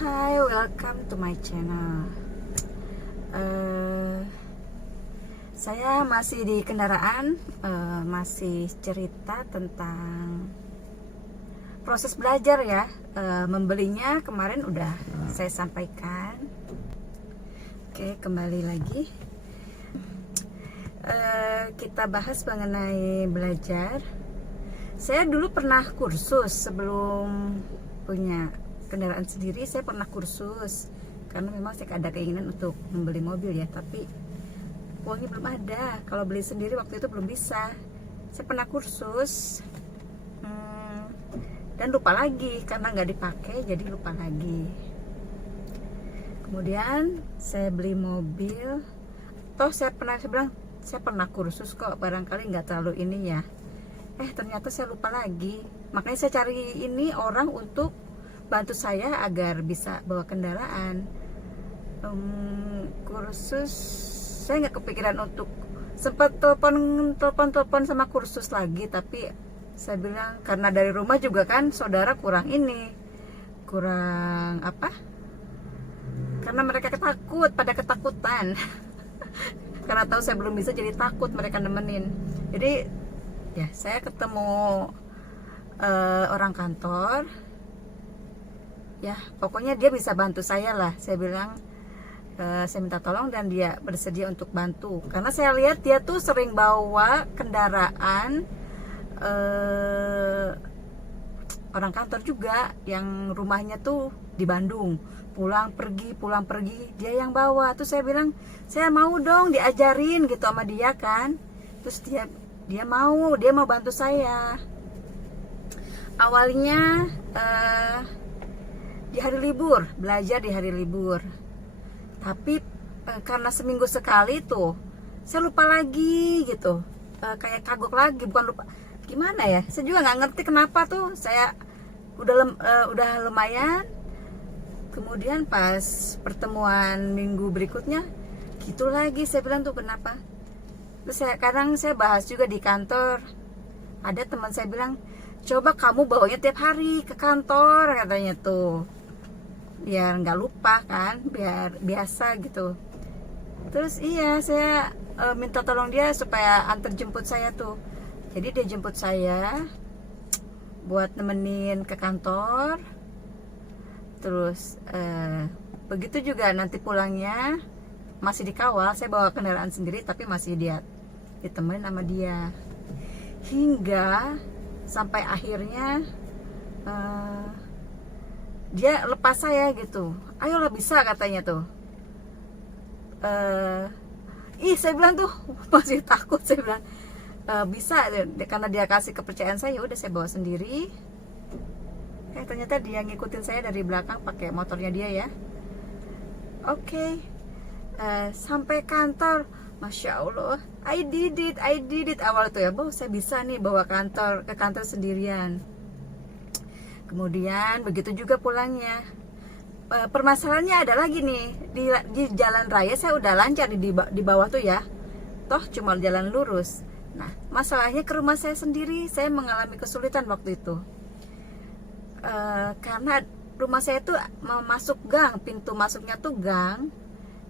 Hai, welcome to my channel. Saya masih di kendaraan, masih cerita tentang proses belajar ya. Membelinya kemarin udah saya sampaikan. Oke, kembali lagi. Kita bahas mengenai belajar. Saya dulu pernah kursus sebelum punya kendaraan sendiri. Saya pernah kursus karena memang saya ada keinginan untuk membeli mobil ya, tapi uangnya belum ada. Kalau beli sendiri waktu itu belum bisa. Saya pernah kursus dan lupa lagi karena nggak dipakai, jadi lupa lagi. Kemudian saya beli mobil. Toh saya bilang saya pernah kursus kok, barangkali nggak terlalu ini ya. Ternyata saya lupa lagi. Makanya saya cari ini orang untuk bantu saya agar bisa bawa kendaraan. Kursus saya nggak kepikiran untuk sempat telepon sama kursus lagi, tapi saya bilang karena dari rumah juga kan saudara kurang apa? Karena mereka pada ketakutan. Karena tahu saya belum bisa, jadi takut mereka nemenin. Jadi ya saya ketemu orang kantor. Ya pokoknya dia bisa bantu saya lah. Saya bilang saya minta tolong dan dia bersedia untuk bantu. Karena saya lihat dia tuh sering bawa kendaraan orang kantor juga yang rumahnya tuh di Bandung. Pulang pergi dia yang bawa. Terus saya bilang saya mau dong diajarin gitu sama dia kan. Terus dia mau bantu saya. Awalnya di hari libur, belajar di hari libur. Tapi karena seminggu sekali tuh saya lupa lagi gitu. Kayak kagok lagi, bukan lupa. Gimana ya? Saya juga nggak ngerti kenapa tuh. Saya udah lumayan. Kemudian pas pertemuan minggu berikutnya gitu lagi. Saya bilang tuh kenapa? Terus kadang saya bahas juga di kantor. Ada teman saya bilang, coba kamu bawanya tiap hari ke kantor, katanya tuh, biar nggak lupa kan, biar biasa gitu. Terus iya, saya minta tolong dia supaya antar jemput saya tuh. Jadi dia jemput saya buat nemenin ke kantor. Terus begitu juga nanti pulangnya masih dikawal. Saya bawa kendaraan sendiri tapi masih ditemenin sama dia hingga sampai akhirnya dia lepas saya gitu. Ayolah bisa, katanya tuh. Saya bilang tuh masih takut. Saya bilang bisa, karena dia kasih kepercayaan saya. Udah saya bawa sendiri. Ternyata dia ngikutin saya dari belakang pakai motornya dia ya. Oke. Sampai kantor, Masya Allah, I did it awal tuh ya, saya bisa nih bawa ke kantor sendirian. Kemudian begitu juga pulangnya. Permasalahannya ada lagi nih, di jalan raya saya udah lancar di bawah tuh ya, toh cuma jalan lurus. Nah masalahnya ke rumah saya sendiri, saya mengalami kesulitan waktu itu. Karena rumah saya tuh mau masuk gang, pintu masuknya tuh gang.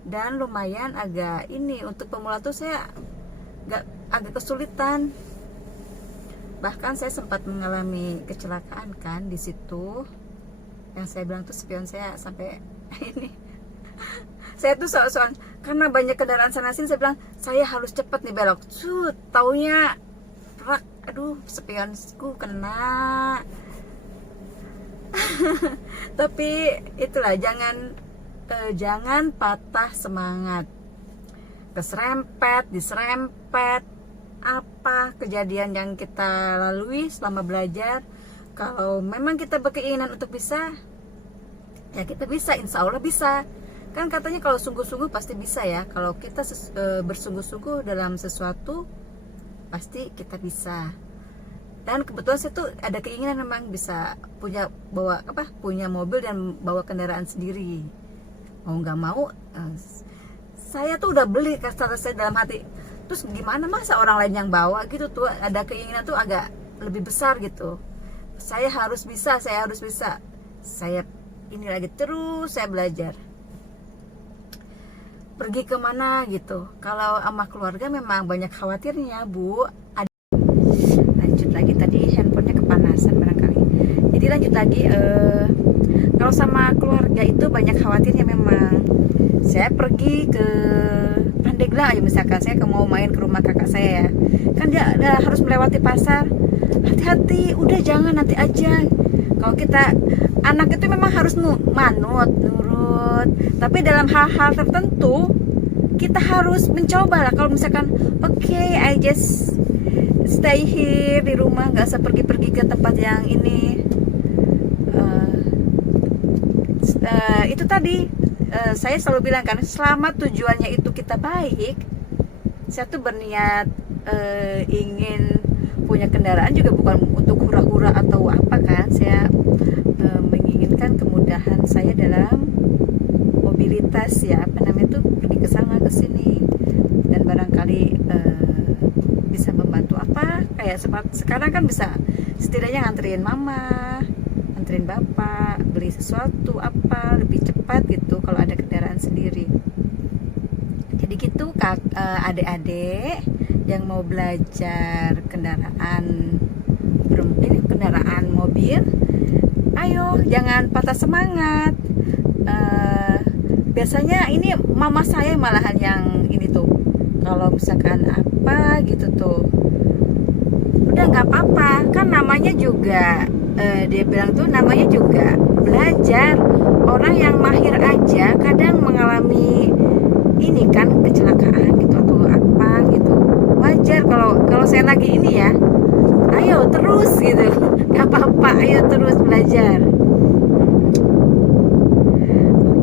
Dan lumayan agak ini, untuk pemula tuh saya agak kesulitan. Bahkan saya sempat mengalami kecelakaan kan di situ. Yang saya bilang tuh spion saya sampai ini. Saya tuh soal karena banyak kendaraan sana sini, saya bilang saya harus cepat nih belok. Taunya truk, aduh spionku kena. Tapi itulah, jangan patah semangat. Diserempet apa kejadian yang kita lalui selama belajar. Kalau memang kita berkeinginan untuk bisa, ya kita bisa, insya Allah bisa. Kan katanya kalau sungguh-sungguh pasti bisa ya. Kalau kita bersungguh-sungguh dalam sesuatu, pasti kita bisa. Dan kebetulan saya tuh ada keinginan memang bisa punya mobil dan bawa kendaraan sendiri. Mau nggak mau, saya tuh udah beli, kata saya dalam hati. Terus gimana masa orang lain yang bawa gitu tuh, ada keinginan tuh agak lebih besar gitu. Saya harus bisa. Saya ini lagi, terus saya belajar. Pergi kemana gitu, kalau sama keluarga memang banyak khawatirnya Bu. Lanjut lagi, tadi handphonenya kepanasan barangkali. Jadi lanjut lagi, kalau sama keluarga itu banyak khawatirnya memang. Saya pergi ke Pandeglang aja misalkan, saya mau main ke rumah kakak saya ya, kan dia harus melewati pasar. Hati-hati, udah jangan, nanti aja. Kalau kita anak itu memang harus manut, nurut, tapi dalam hal-hal tertentu kita harus mencoba lah. Kalau misalkan okay, I just stay here di rumah, nggak usah pergi-pergi ke tempat yang ini, itu tadi saya selalu bilang kan, selama tujuannya itu kita baik. Saya tuh berniat ingin punya kendaraan juga bukan untuk hura-hura atau apa kan. Saya menginginkan kemudahan saya dalam mobilitas ya, apa namanya tuh, pergi ke sana ke sini, dan barangkali bisa membantu apa, kayak sekarang kan bisa setidaknya nganterin mama, nganterin bapak, beli sesuatu apa lebih cepat gitu kalau ada kendaraan sendiri. Jadi gitu adik-adik yang mau belajar kendaraan mobil, ayo jangan patah semangat. Biasanya ini mama saya malahan yang ini tuh, kalau misalkan apa gitu tuh, udah nggak apa-apa kan, namanya juga dia bilang tuh namanya juga belajar. Orang yang mahir aja kadang mengalami ini kan, kecelakaan gitu atau apa gitu, wajar. Kalau saya lagi ini ya, ayo terus gitu, nggak apa-apa, ayo terus belajar.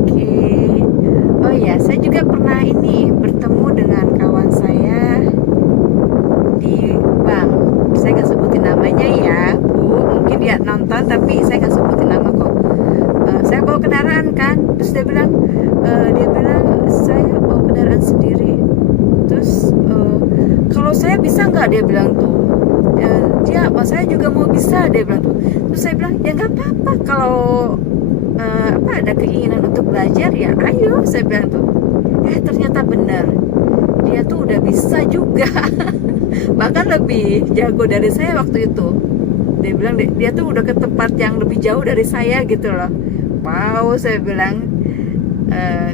Oke. Oh ya, saya juga pernah ini bertemu dengan kawan saya di bank. Saya nggak sebutin namanya ya Bu, mungkin dia nonton tapi saya nggak sebutin nama kok. Saya bawa kendaraan kan, terus dia bilang saya bawa kendaraan sendiri. Terus kalau saya bisa nggak, dia bilang tuh, saya juga mau bisa, dia bilang tuh. Terus saya bilang ya nggak apa-apa, kalau ada keinginan untuk belajar ya ayo, saya bilang tuh. Ternyata benar, dia tuh udah bisa juga. Bahkan lebih jago dari saya waktu itu. Dia bilang dia tuh udah ke tempat yang lebih jauh dari saya gitu loh. Wow, saya bilang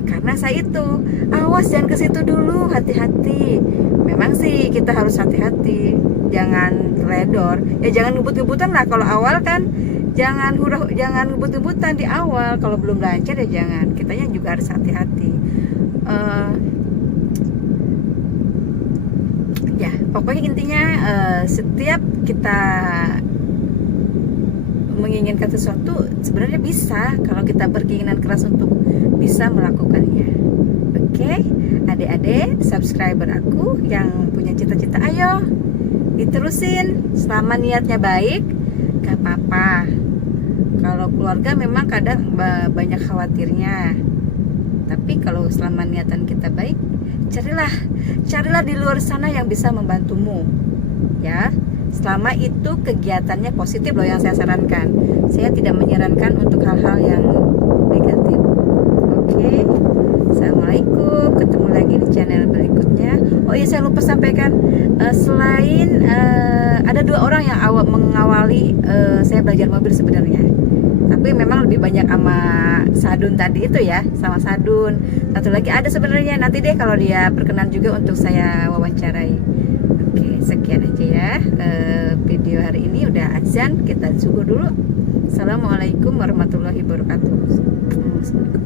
karena saya itu awas, jangan ke situ dulu, hati-hati. Memang sih kita harus hati-hati, jangan teledor ya, jangan ngebut-ngebutan lah kalau awal kan. Jangan ngebut-ngebutan di awal, kalau belum lancar ya jangan. Kitanya juga harus hati-hati. Ya pokoknya intinya setiap kita menginginkan sesuatu sebenarnya bisa, kalau kita berkeinginan keras untuk bisa melakukannya. Oke, adik-adik subscriber aku yang punya cita-cita, ayo diterusin selama niatnya baik, gak apa-apa. Kalau keluarga memang kadang banyak khawatirnya, tapi kalau selama niatan kita baik, carilah di luar sana yang bisa membantumu ya. Selama itu kegiatannya positif loh yang saya sarankan. Saya tidak menyarankan untuk hal-hal yang negatif. Oke. Assalamualaikum. Ketemu lagi di channel berikutnya. Oh iya, saya lupa sampaikan, selain ada 2 orang yang mengawali saya belajar mobil sebenarnya. Tapi memang lebih banyak sama Sadun tadi itu ya, sama Sadun. Satu lagi ada sebenarnya, nanti deh kalau dia berkenan juga untuk saya wawancarai. Oke, sekian aja ya video hari ini. Udah azan, kita zuhur dulu. Assalamualaikum warahmatullahi wabarakatuh. Assalamualaikum.